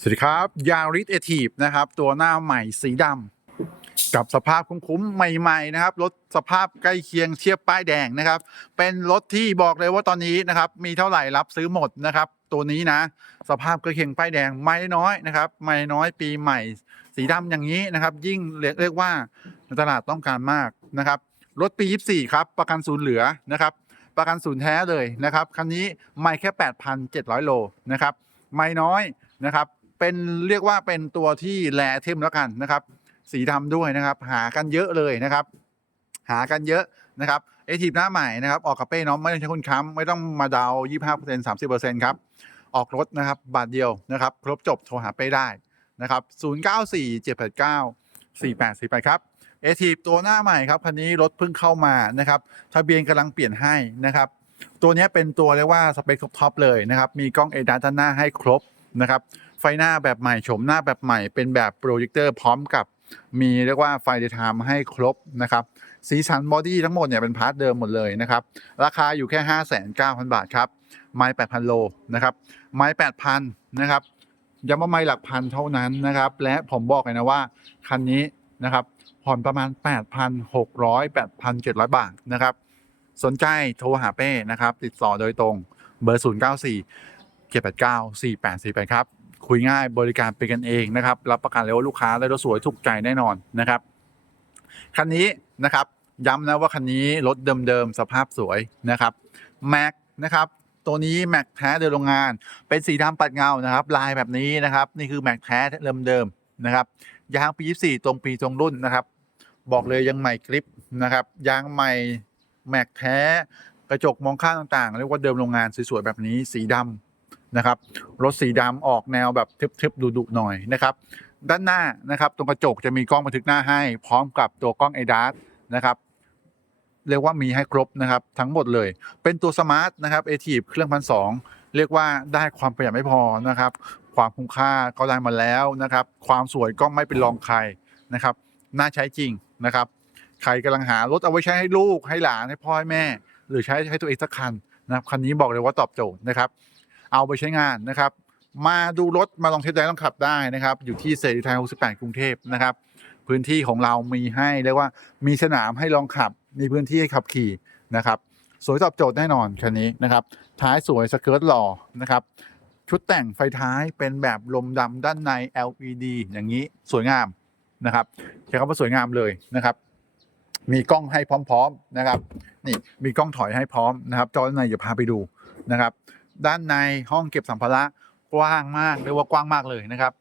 สวัสดีครับยาริสเอทีฟนะครับ ตัวหน้าใหม่สีดำกับสภาพคุ้มๆใหม่ ๆ นะครับ รถสภาพใกล้เคียงเทียบป้ายแดงนะครับ เป็นรถที่บอกเลยว่าตอนนี้นะครับ มีเท่าไหร่รับซื้อหมดนะครับ ตัวนี้นะ สภาพใกล้เคียงป้ายแดงไม่น้อยนะครับไม่น้อยปีใหม่ สีดำอย่างนี้นะครับ ยิ่งเรียกเรียกว่าตลาดต้องการมากนะครับรถปี 24 ครับ ประกันศูนย์เหลือนะครับ ประกันศูนย์แท้เลยนะครับ คันนี้ไม่แค่ 8,700 โลนะครับ ไม่น้อยนะครับ เป็นเรียกว่าเป็นตัวที่แลเทมแล้วกันนะครับ สีดำด้วยนะครับ หากันเยอะเลยนะครับ หากันเยอะนะครับเอทีฟหน้าใหม่นะครับ ออกกับเป้เน้องไม่ต้องใช้คนค้ำไม่ต้องมาดาวยี่ห้าเปอร์เซ็นต์สามสิบเปอร์เซ็นต์ครับ ออกรถนะครับ บาทเดียวนะครับ ครบจบโทรหาเป้ได้นะครับศูนย์เก้าสี่เจ็ดแปดเก้าสี่แปดสี่แปดครับเอทีฟตัวหน้าใหม่ครับคันนี้รถเพิ่งเข้ามานะครับ ทะเบียนกำลังเปลี่ยนให้นะครับ ตัวนี้เป็นตัวเรียกว่าสเปคท็อปเลยนะครับ มีกล้องเอดาด้านหน้าให้ครบนะครับ ฟหน้าแบบใหม่โฉมหน้าแบบใหม่เป็นแบบโปรเจคเตอร์พร้อมกับมีเรียกว่าไฟเดย์ไทม์ให้ครบนะครับ สีสันบอดี้ทั้งหมดเนี่ยเป็นพาร์ทเดิมหมดเลยนะครับ ราคาอยู่แค่ 5 9 0 0 0 บาทครับ ไม้8,000 โลนะครับ ไม้8,000 นะครับย้ำว่าไม้หลักพันเท่านั้นนะครับ และผมบอกเลยนะว่า คันนี้นะครับ ผ่อนประมาณ 8,600 8,700 บาทนะครับ สนใจโทรหาเป้นะครับ ติดต่อโดยตรงเบอร์ 094 789 4848 ครับ คุยง่ายบริการเป็นกันเองนะครับรับประกันเลยว่าลูกค้าได้รถสวยถูกใจแน่นอนนะครับคันนี้นะครับย้ำนะว่าคันนี้รถเดิมๆสภาพสวยนะครับแม็กนะครับตัวนี้แม็กแท้เดิมโรงงาน เป็นสีดำปัดเงานะครับ ลายแบบนี้นะครับ นี่คือแม็กแท้เดิมๆนะครับยางปี24ตรงปีตรงรุ่นนะครับ บอกเลยยังใหม่กริปนะครับยางใหม่แม็กแท้กระจกมองข้างต่างๆเรียกว่าเดิมโรงงานสวยๆแบบนี้สีดำ นะครับรถสีดำออกแนวแบบทึบๆดุๆหน่อยนะครับด้านหน้านะครับตรงกระจกจะมีกล้องบันทึกหน้าให้ พร้อมกับตัวกล้อง a d a s นะครับเรียกว่ามีให้ครบนะครับทั้งหมดเลย เป็นตัวสมาร์ทนะครับ a t เครื่องพันสองเรียกว่าได้ความประหยัดไม่พอนะครับ ความคุ้มค่าก็ได้มาแล้วนะครับ ความสวยก็ไม่เป็นรองใครนะครับ น่าใช้จริงนะครับ ใครกำลังหารถเอาไว้ใช้ให้ลูกให้หลานให้พ่อให้แม่ หรือใช้ให้ตัวเองสักคันนะครับคันนี้บอกเลยว่าตอบโจทย์นะครับ เอาไปใช้งานนะครับ มาดูรถมาลองเทสไดร์ลองขับได้นะครับ อยู่ที่เสรีไทย68 กรุงเทพนะครับ พื้นที่ของเรามีให้เรียกว่ามีสนามให้ลองขับ มีพื้นที่ให้ขับขี่นะครับ สวยตอบโจทย์แน่นอนคันนี้นะครับ ท้ายสวยสเกิร์ตหล่อนะครับชุดแต่งไฟท้ายเป็นแบบลมดำด้านใน LED อย่างนี้สวยงามนะครับใช้คำว่าสวยงามเลยนะครับ มีกล้องให้พร้อม ๆนะครับ นี่มีกล้องถอยให้พร้อมนะครับ จอด้านในจะพาไปดูนะครับ ด้านในห้องเก็บสัมภาระกว้างมากเรียกว่ากว้างมากเลยนะครับ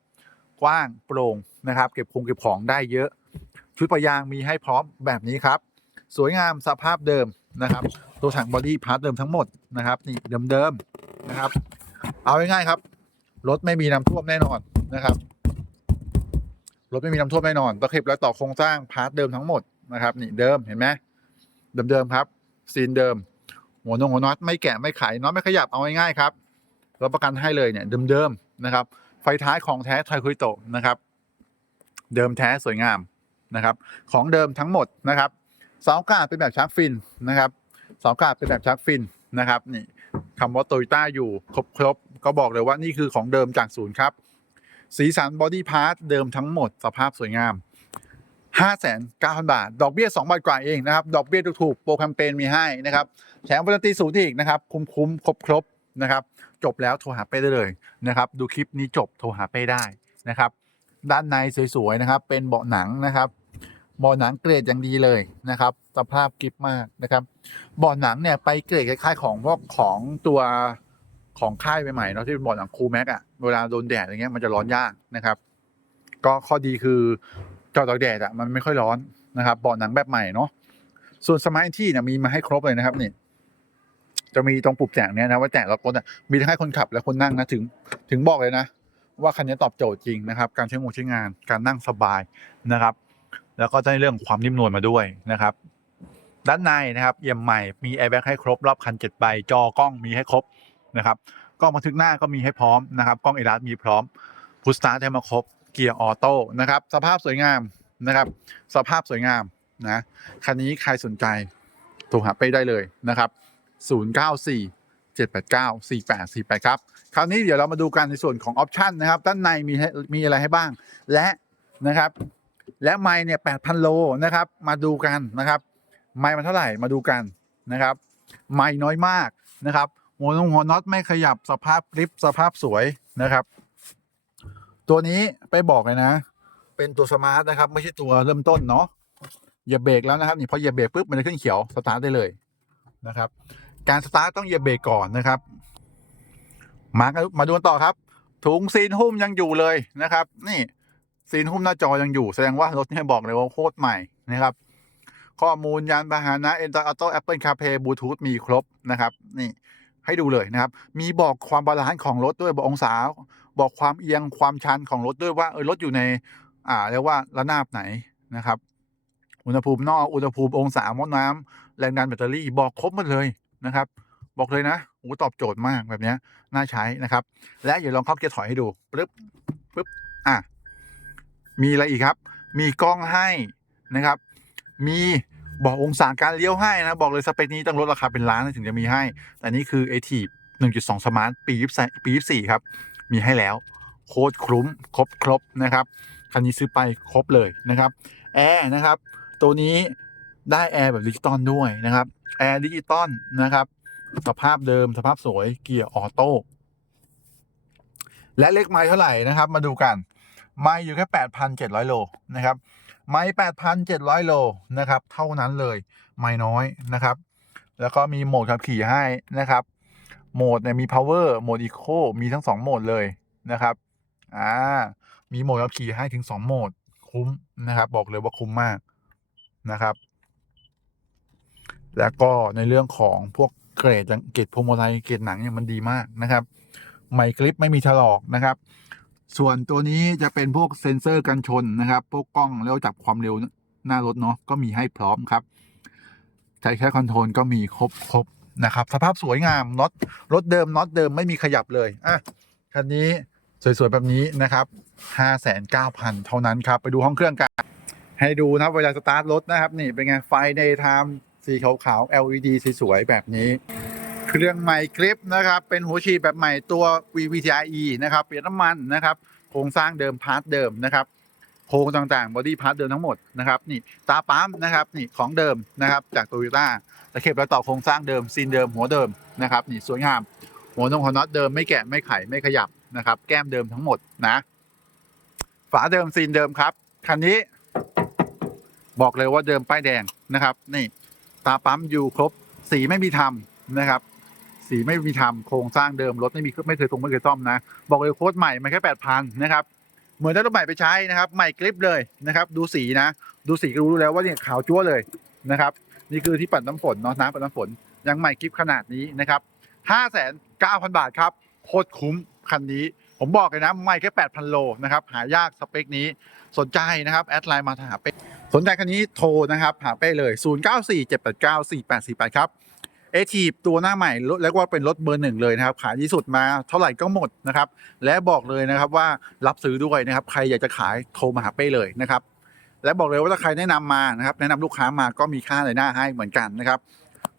กว้างโปร่งนะครับ เก็บคงเก็บของได้เยอะ ชุดปะยางมีให้พร้อมแบบนี้ครับ สวยงามสภาพเดิมนะครับ ตัวถังบอดี้พาร์ทเดิมทั้งหมดนะครับนี่เดิมๆนะครับ เอาง่ายๆครับรถไม่มีน้ำท่วมแน่นอนนะครับรถไม่มีน้ำท่วมแน่นอนตะเข็บและต่อโครงสร้างพาร์ทเดิมทั้งหมดนะครับนี่เดิมเห็นไหมเดิมๆครับซีนเดิม หัวนงหัวน็อตไม่แกะไม่ไขน็อตไม่ขยับเอาง่ายๆครับรับประกันให้เลยเนี่ยเดิมๆนะครับ ไฟท้ายของแท้ไทคุยโตะนะครับ เดิมแท้สวยงามนะครับ ของเดิมทั้งหมดนะครับเสากาดเป็นแบบชาร์กฟินนะครับเสากาดเป็นแบบชาร์กฟินนะครับนี่คำว่าโตโยต้าอยู่ครบๆก็บอกเลยว่านี่คือของเดิมจากศูนย์ครับ สีสันบอดี้พาร์ทเดิมทั้งหมดสภาพสวยงาม 5,900บาท ดอกเบี้ย2บาทกว่าเองนะครับ ดอกเบี้ยถูกๆโปรแคมเปญมีให้นะครับ แถมวารันตีศูนย์อีกนะครับ คุ้มๆครบๆนะครับ จบแล้วโทรหาเป้ได้เลยนะครับ ดูคลิปนี้จบโทรหาเป้ได้นะครับ ด้านในสวยๆนะครับ เป็นเบาะหนังนะครับเบาะหนังเกรดอย่างดีเลยนะครับสภาพกิฟมากนะครับเบาะหนังเนี่ยไปเกรดคล้ายๆของพวกของตัวของค่ายใหม่ๆเนาะที่เป็นเบาะหนังคูแม็กอะเวลาโดนแดดอย่างเงี้ยมันจะร้อนยากนะครับ ก็ข้อดีคือจอดตากแดดอะมันไม่ค่อยร้อนนะครับเบาะหนังแบบใหม่เนาะส่วนสมาร์ทที่เนี่ยมีมาให้ครบเลยนะครับนี่ จะมีตรงปุ่มแจกเนี่ยนะว่าแจกรถรถอะมีทั้งให้คนขับและคนนั่งนะถึงถึงบอกเลยนะ ว่าคันนี้ตอบโจทย์จริงนะครับ การใช้งานใช้งานการนั่งสบายนะครับ แล้วก็ได้เรื่องความนิ่มนวลมาด้วยนะครับ ด้านในนะครับเอี่ยมใหม่มีแอร์แบ็กให้ครบรอบคันเจ็ดใบจอกล้องมีให้ครบนะครับกล้องบันทึกหน้าก็มีให้พร้อมนะครับกล้องเอรัสมีพร้อมพุสตาร์ทให้มาครบเกียร์ออโต้นะครับ สภาพสวยงามนะครับ สภาพสวยงามนะคันนี้ใครสนใจโทรหาไปได้เลยนะครับ 094 789 4848 ครับ คราวนี้เดี๋ยวเรามาดูกันในส่วนของออปชันนะครับ ด้านในมีให้มีอะไรให้บ้าง และนะครับ และไมค์เนี่ย 8,000 โลนะครับ มาดูกันนะครับ ไมค์มันเท่าไหร่มาดูกันนะครับ ไมค์น้อยมากนะครับ หัวนงหัวน็อตไม่ขยับสภาพกริปสภาพสวยนะครับ ตัวนี้ไปบอกเลยนะ เป็นตัวสมาร์ทนะครับ ไม่ใช่ตัวเริ่มต้นเนาะอย่าเบรกแล้วนะครับนี่พอเหยียบเบรกปุ๊บมันจะขึ้นเขียวสตาร์ทได้เลยนะครับ การสตาร์ทต้องเหยียบเบรกก่อนนะครับ มากันมาดูต่อครับ ถุงซีนหุ้มยังอยู่เลยนะครับ นี่ซีนหุ้มหน้าจอยังอยู่แสดงว่ารถนี่บอกเลยว่าโคตรใหม่นะครับ ข้อมูลยานพาหนะ Android Auto Apple CarPlay Bluetooth มีครบนะครับ นี่ให้ดูเลยนะครับ มีบอกความบาลานซ์ของรถด้วยบอกองศา บอกความเอียงความชันของรถด้วยว่าเออรถอยู่ใน อ่าเรียกว่าระนาบไหนนะครับ อุณหภูมินอกอุณหภูมิองศามดน้ำแรงดันแบตเตอรี่บอกครบหมดเลย นะครับ บอกเลยนะโอ้ตอบโจทย์มากแบบนี้น่าใช้นะครับ และเดี๋ยวลองเข้าเกียร์ถอยให้ดูปึ๊บปึ๊บอะมีอะไรอีกครับ มีกล้องให้นะครับ มีบอกองศาการเลี้ยวให้นะ บอกเลยสเปคนี้ต้องลดราคาเป็นล้านถึงจะมีให้ แต่นี่คือ a t 1.2 Smart ปี24ปี24ครับ มีให้แล้ว โคตรคุ้มครบครบนะครับ คันนี้ซื้อไปครบเลยนะครับ แอร์นะครับ ตัวนี้ ได้แอร์แบบดิจิตอลด้วยนะครับแอร์ดิจิตอลนะครับสภาพเดิมสภาพสวยเกียร์ออโต้และเลขไม้เท่าไหร่นะครับ มาดูกันไม้อยู่แค่ 8,700 โลนะครับไม้8,700 โลนะครับ เท่านั้นเลย ไม้น้อยนะครับ แล้วก็มีโหมดขับขี่ให้นะครับ โหมดเนี่ยมี power โหมด eco มีทั้ง 2 โหมดเลยนะครับอ่ามีโหมดขับขี่ให้ถึง 2 โหมดคุ้มนะครับ บอกเลยว่าคุ้มมากนะครับ แล้วก็ในเรื่องของพวกเกรดเกรดพวงมาลัยเกรดหนังเนี่ยมันดีมากนะครับไมค์คลิปไม่มีถลอกนะครับ ส่วนตัวนี้จะเป็นพวกเซ็นเซอร์กันชนนะครับ พวกกล้องแล้วจับความเร็วหน้ารถเนาะก็มีให้พร้อมครับใช้แค่คอนโทรลก็มีครบครบนะครับ สภาพสวยงามน็อตรถเดิมน็อตเดิมไม่มีขยับเลยอะคันนี้สวย ๆ แบบนี้นะครับ59,000 เท่านั้นครับ ไปดูห้องเครื่องกัน ให้ดูนะครับเวลาสตาร์ทรถนะครับ นี่เป็นไงไฟในไทม์ สีขาวๆ LED สวยๆแบบนี้ เครื่องใหม่คลิปนะครับ เป็นหัวฉีดแบบใหม่ตัว VVT-iE นะครับ เปลี่ยนน้ำมันนะครับ โครงสร้างเดิมพาร์ทเดิมนะครับโครงต่างๆบอดี้พาร์ทเดิมทั้งหมดนะครับนี่ตาปั๊มนะครับนี่ของเดิมนะครับจากโตโยต้าตะเข็บและต่อโครงสร้างเดิมซีนเดิมหัวเดิมนะครับนี่สวยงามหัวนงหัวน็อตเดิมไม่แกะไม่ไขไม่ขยับนะครับแก้มเดิมทั้งหมดนะ ฝาเดิมซีนเดิมครับคันนี้ บอกเลยว่าเดิมป้ายแดงนะครับ นี่ ตาปั๊มอยู่ครบ สีไม่มีทำนะครับ สีไม่มีทำโครงสร้างเดิมรถไม่มีไม่เคยตรงไม่เคยซ่อมนะ บอกเลยโค้ดใหม่มันแค่แปดพันนะครับเหมือนได้รถใหม่ไปใช้นะครับ ใหม่กริปเลยนะครับ ดูสีนะ ดูสีก็รู้แล้วว่าเนี่ยขาวจั๊วเลยนะครับ นี่คือที่ปัดน้ำฝนเนาะน้ำปัดน้ำฝนยังใหม่กริปขนาดนี้นะครับห้าแสนเก้าพันบาทครับโคตรคุ้มคันนี้ ผมบอกเลยนะ ไม่แค่8,000โลนะครับหายากสเปคนี้สนใจนะครับ แอดไลน์มาหาเป้ สนใจคันนี้โทรนะครับหาเป้เลย 0947894848 ครับเอทีตัวหน้าใหม่รถเรียกว่าเป็นรถเบอร์หนึ่งเลยนะครับขายที่สุดมาเท่าไหร่ก็หมดนะครับ และบอกเลยนะครับว่ารับซื้อด้วยนะครับ ใครอยากจะขายโทรมาหาเป้เลยนะครับ และบอกเลยว่าถ้าใครแนะนำมานะครับแนะนำลูกค้ามาก็มีค่าในหน้าให้เหมือนกันนะครับ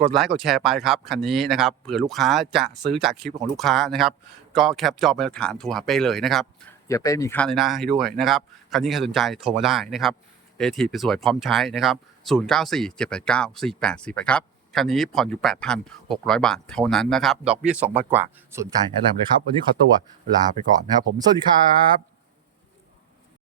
กดไลค์กดแชร์ไปครับคันนี้นะครับเผื่อลูกค้าจะซื้อจากคลิปของลูกค้านะครับ ก็แคปจอเป็นหลักฐานโทรหาเป้เลยนะครับเดี๋ยวเป้มีค่าในหน้าให้ด้วยนะครับคันนี้ใครสนใจโทรมาได้นะครับ เอทีไปสวยพร้อมใช้นะครับ 094 789 4848 ครับคันนี้ผ่อนอยู่ 8,600 บาทเท่านั้นนะครับ ดอกเบี้ย2บาทกว่า สนใจอะไรเลยครับ วันนี้ขอตัวลาไปก่อนนะครับผม สวัสดีครับ